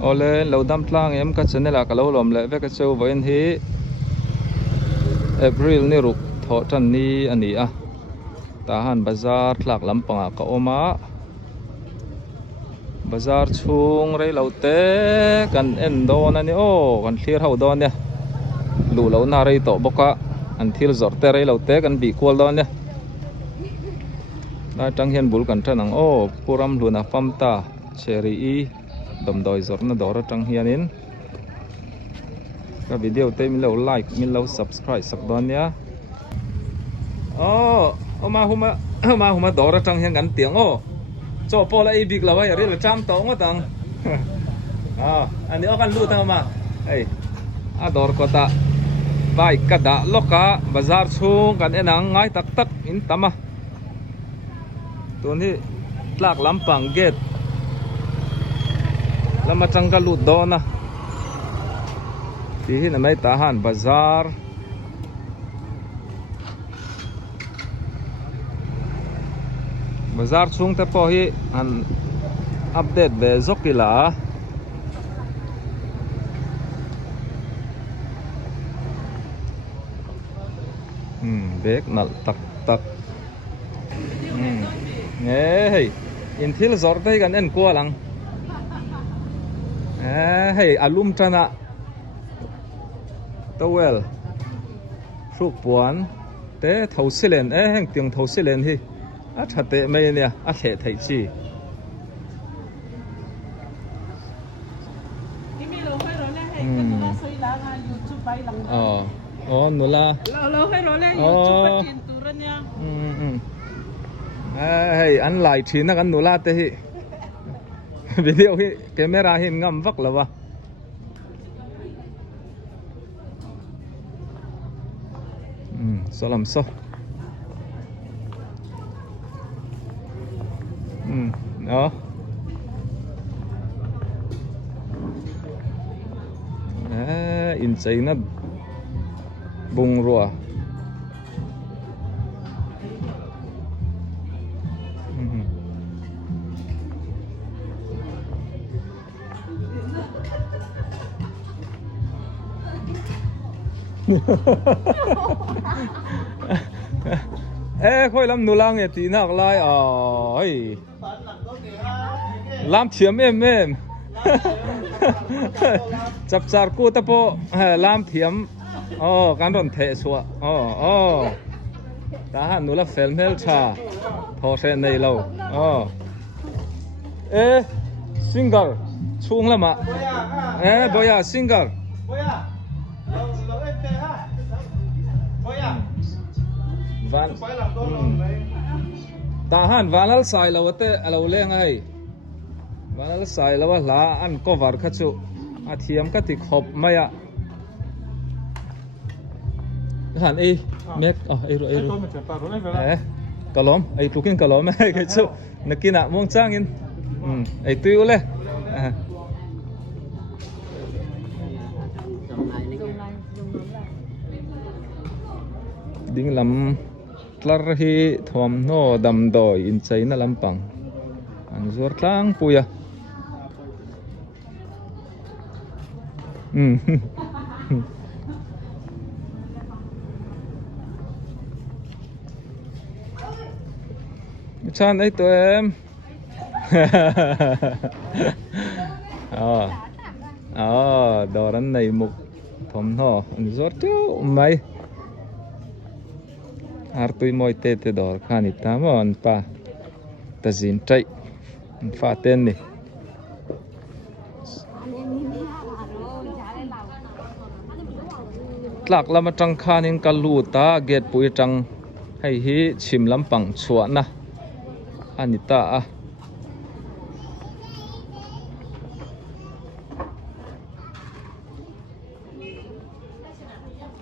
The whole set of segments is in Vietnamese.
ole lo dam tlang em ka channel ka lo lom le ve ka cheu voin hi April ni ruk tho tan ni ani a Tahan Bazar thlak lampanga ka oma Bazar Chhung rei lote kan en don ani o kan thlir ho don ya lu lo na rei to boka an thil zor te rei lote kan bi kwal don ya na tang hian bul kan thanang o puram luna famta cherry i dom doi zor na dor tang hianin ka video te min lo like min lo subscribe sak don ya oma huma dor tang hian kan tiang o cho pola i big lawa ya ri la cham to ngatang ani akan lu ta ma ei ador kota bai kada loka bazar chung kan enang ngai tak tak in tama tuni tlak lampang gate lama changka lu dona ti hi na mai Tahan Bazar Bazar Chhung te po hi an update ve zokila bek nal tak tak hey in thil zor te kan en ko lang hey alum chana towel suk puan te thau silen heng tiang thau silen hi a thate mai nia a the thai chi nula hey an lai thina kan nula te hi video hi camera hin ngam vak lawa salam so in China bung rua khôi lắm nô lang nghe tí nào lại ơi làm thiểm em chập chạp cô ta po làm thiểm cán đòn thệ xua Tahan nô là film hel cha thò xe này lâu singer Chhung lắm ạ boya singer van Tahan vanal sai lawate alo leng ai vanal sai lawa la an cover khachu athiam ka ti khop maya han e mek ero kalom ai tukin kalom ai cái chu nakina mong changin ai tuyu le ding lam tlar hi thom no dam doi in China lampang an zor tlang puya chan ấy tụi em đồ đánh này một thom no an zor chu mai artui moi te dor khani tamon pa tazin trai fa ten ni tlak lama tang khanin kalu ta get pui tang hei hi chim lampang chua na anita a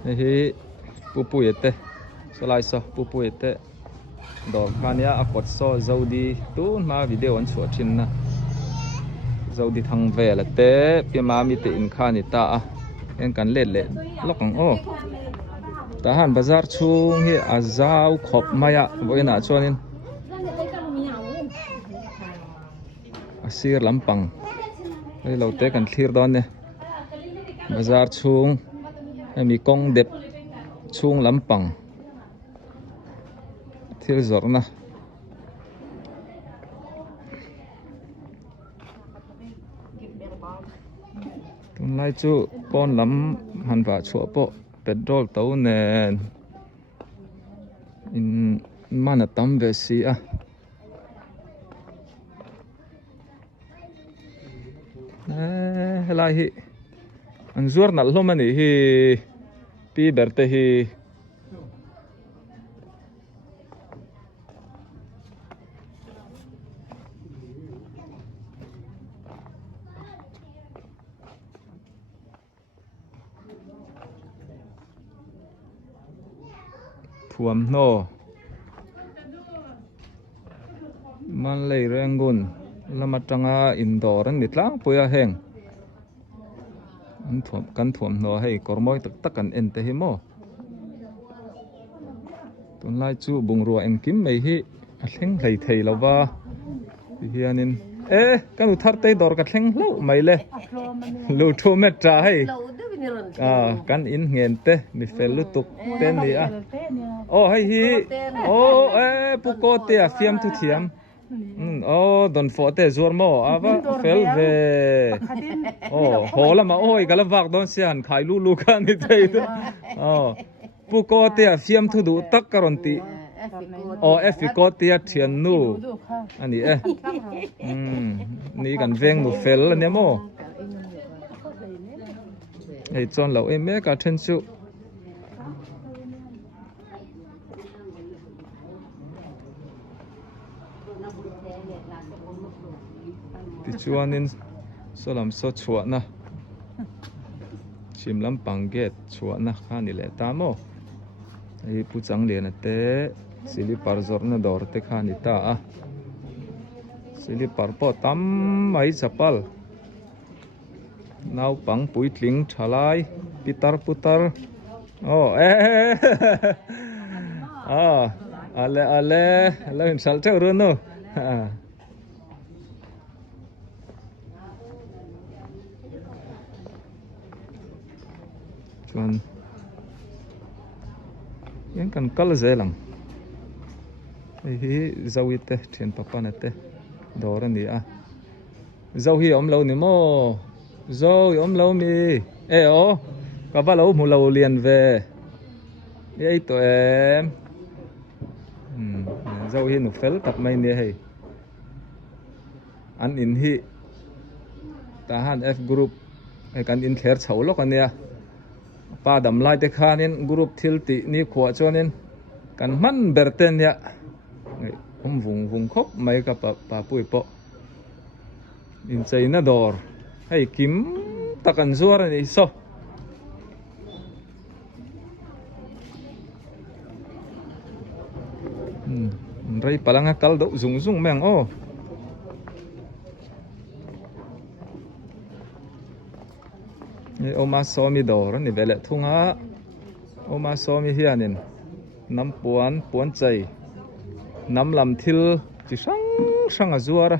hei hi pupui te salai so pupui te dor khania akot so zodi tu ma video an chuat thin na zodi thang ve la te pima mi te in khani ta a en kan let le lokang Tahan Bazar Chhung hi azau khop maya voina chuanin asir lampang đây lâu té cần thlir đó nè Bazar Chhung em mi công đẹp Chhung lắm bằng thlir giọt na tuần nay chú pon lắm hàn vả chua po petrol tàu nè in mana tam về xí à lại hi anh zuar nal hôm nay hi pi berte hi thuam no man lei rengun lama tanga indoor an nitlang puya heng kan thuam no hei kormoi tak tak kan ente hi mo tun lai chu bungrua en kim mei hi a thleng hlei thei lova hianin kan u thar te dor ka thleng lo mai le lo tho me tra hei kan in ngen te mi fel lu tuk ten ni a hei hi puko te a fiam thu thiam don fo te zuar mo ava fel ve hola ma oi gala vak don sian khai lu ka ni thei to puko te a fiam thu du tak karon ti efiko te a thian nu ani ni kan veng nu fel ne mo hei chon lo em me ka then chu ti chuanin solam so chuana chim lam pangget chuana kha ni le ta mo ei puchang le na te sili parzor na dor te kha ni ta a sili parpo tam mai chapal nau pang pui tling thalai pitar putar ale lo in sal theu ro no chuan yang kan kal zelang hi zawi te thian papa na te dor ani a zau hi om lo ni mo zau om lo mi ka ba lo mu lo lian ve ei to em zau hi nu fel tak mai ni hei an in hi Tahan F group kan in thler chho lo kan nia pa dam lai te khanin group thil ti ni khwa chonin kan man berten ya vung khop mai ka pa pui po in chaina dor hei kim takan zuar ni so rei palanga kal do zung meng oma somi dor ni vele thunga oma somi hianin nam puan chai nam lam thil chi sang a zuara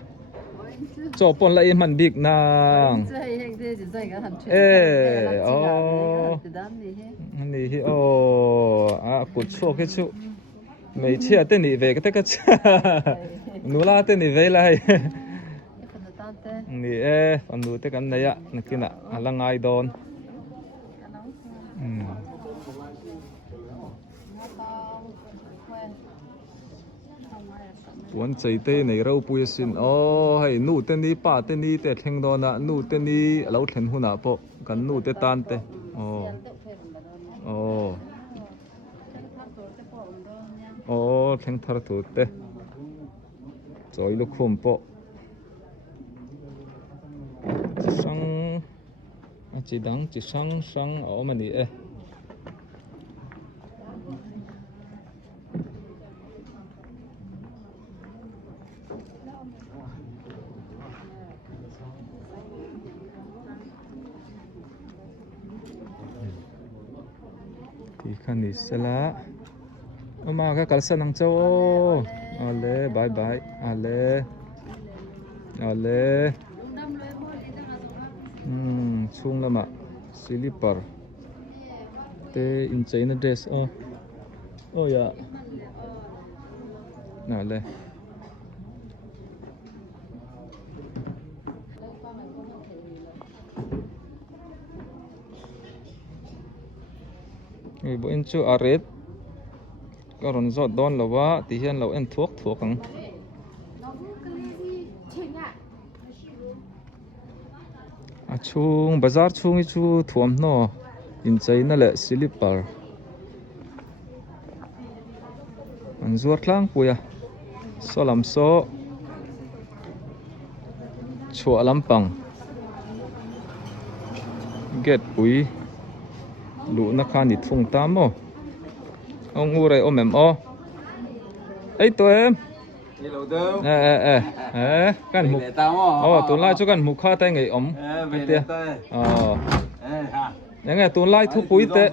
cho pon lai man bik nang ni hi kut so ke chu mei chia te ni ve ka te ka nula te ni ve lai ni anu te kan na ya nakina alangai don puan chei te nei ro pui sin hei nu te ni pa te ni te thleng dona nu te ni lo thlen huna po kan nu te tan te thleng thar thu te choi lu khum po chỉ đắng chỉ sang ở mà đi thì khăn đi xe lá mà cái calça nang châu ale bye bye ale chung lama slipper te in China dress oh ya nè le người bộ in chu aret có rốn giọt đón là wa thì hiện là in thuốc ang Chhung Bazar Chhung chu thuam no in China le slipper an zuar tlang puya so lam so chua lampang get pui lu na khan ni thung tam mo ông u rồi em ấy tụi em căn mục tuần lai cho căn mục kha tay ngày ống tiền những ngày tuần lai thu quý tệ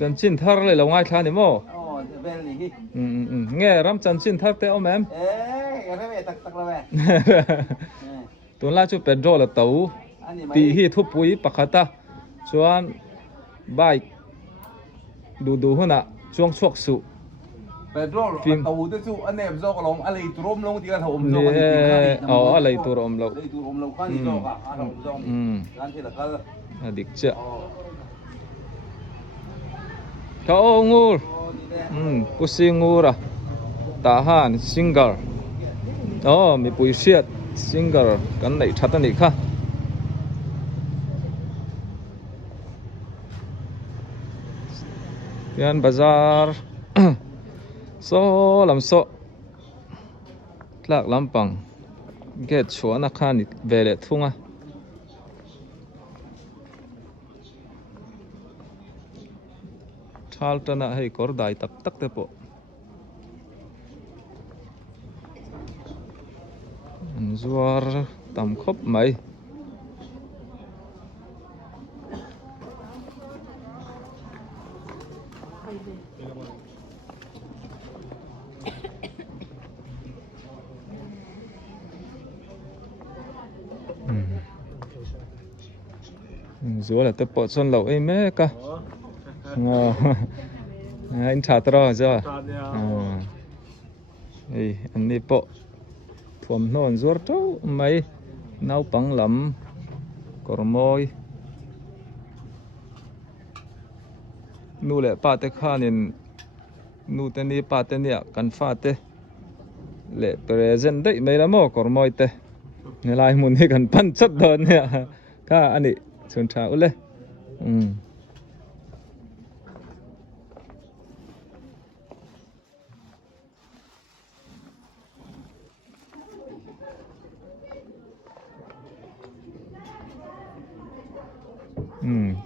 chân chín thar lại là ngoài khan đi mò nghe ram chân chín thar tệ ông em tuần lai cho petrol là tàu tì hi thu quý bạc ta chuan bike đủ hơn ạ chuông chuộc sụ phim tàu tới chú anh em do cái lòng anh lấy tôm lông thì anh hổm do anh lấy tôm lông khá đi do cả anh hổm do anh thì là cái địch chưa cháu ngu pussy ngu ra Tahan single mi bùi xiết single cái này chặt anh đi khá yan Bazar so làm so lạc lampang get chúa na khan về lệ thung thal tana hay cor dai tak tak te po zuar tam khop mai rồi là tập bộ xuân lẩu ấy mấy cả anh trả tao rồi anh đi bộ thuầm non rồi trâu mấy nấu bằng lắm cỏ môi nu lệ pa te khan in nu te ni pa te nia kan fa te lệ present đấy mấy lắm cỏ môi te ngày lai muốn đi kan pan chất đơn nè ka anh ấy xuân trào lên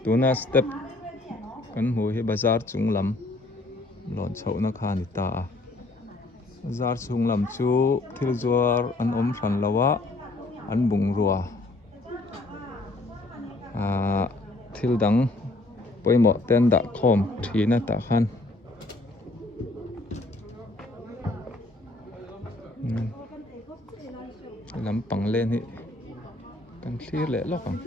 tuna step kan hmu hi Bazar chung lam lon chho na kha ni ta Bazar chung lam chu thil zuar an om thran lawa an bung ruwa thil dang poimo ten da khom thina ta khan lam pang lên hi kan thlir le lo pang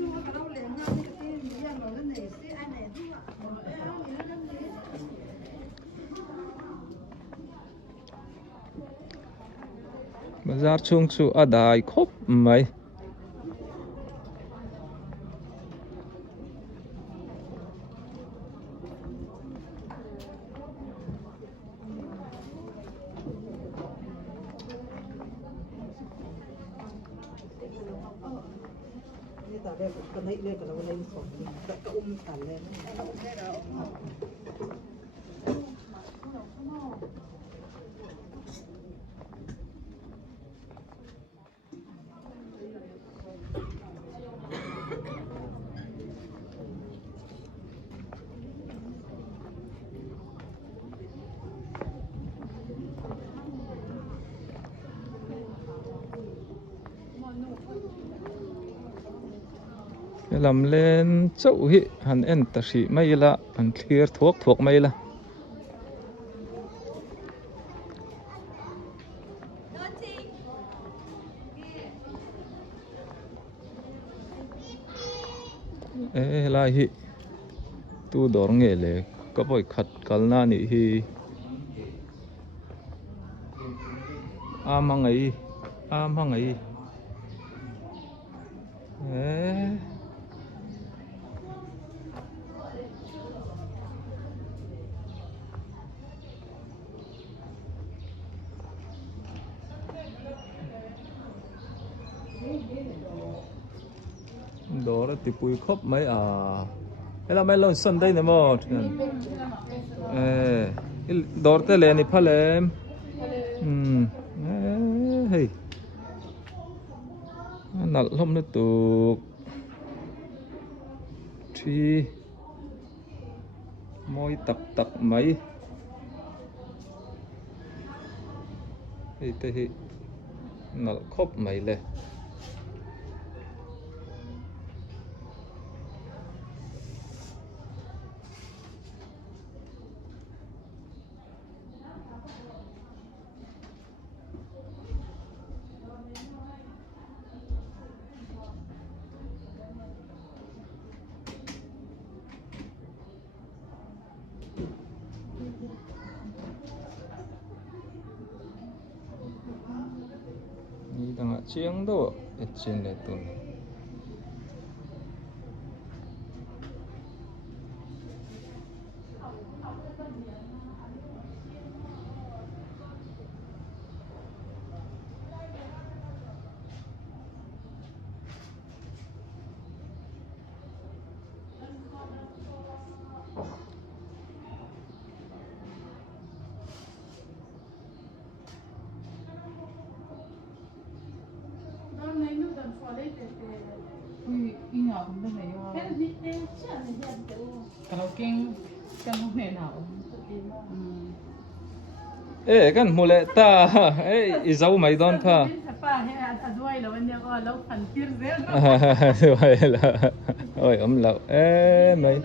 Bazar chung chu adai khop mai làm lên chậu hi hắn en ta sĩ mấy la hắn clear thuốc mấy la lai hi tu dor nge le có bội khát kal na ni hi mang ấy đó là tí bùi khóc mấy hay là mấy lần sân đây nè mà đó tới lên đi phá lên hey nặng lắm nữa tụ thì môi tặc mấy thì nặng khóc mấy lên ni đang chiang đó trên này tuần Kalau king kan mungkin nào. kan mule ta izau mai don tha vậy là ôi lậu mấy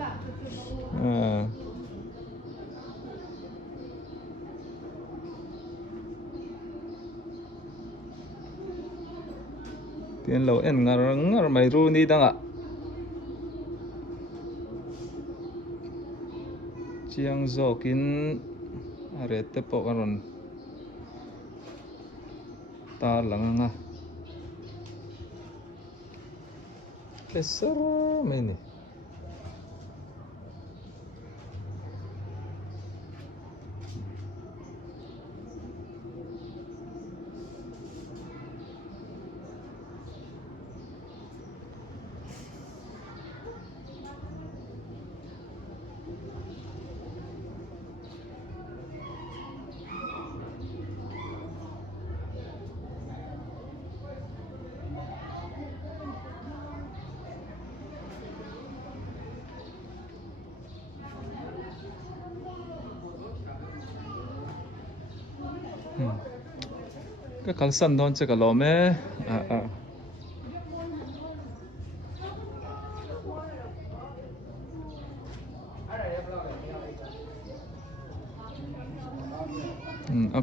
tiền lậu ngar mày ru đi đang ạ chiang zo kin are te po aron ta langa kesar meni cái khăn sân thôi chứ cả lò mẹ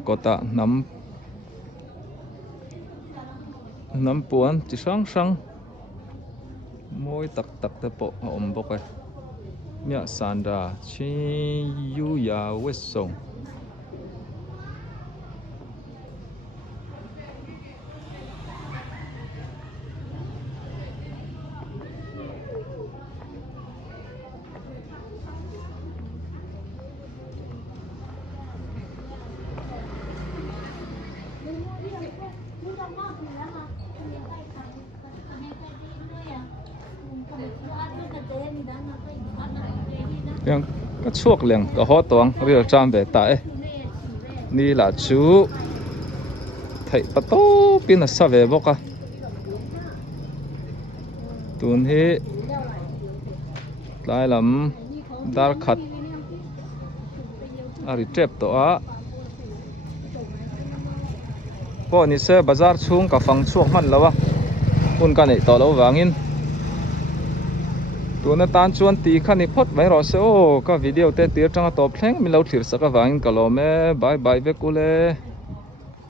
có tạ nắm buồn chỉ sáng môi tặc te bộ bốc ấy mẹ san ra chi yu ya west sông yang cái chuộc liền cái hót toang bây giờ trang về tại ni là chú thầy bắt tô pin là sao về bốc à tuần hi lại làm dar khát ari trep to á po ni se bazar Chhung ka phang chuộc man lawa un ka nei to lo wangin tuần tan chuan ti khan ni phot mai ro se o ka video te tir tanga top thleng mi lo thlir saka wangin ka lo me bye bye ve kule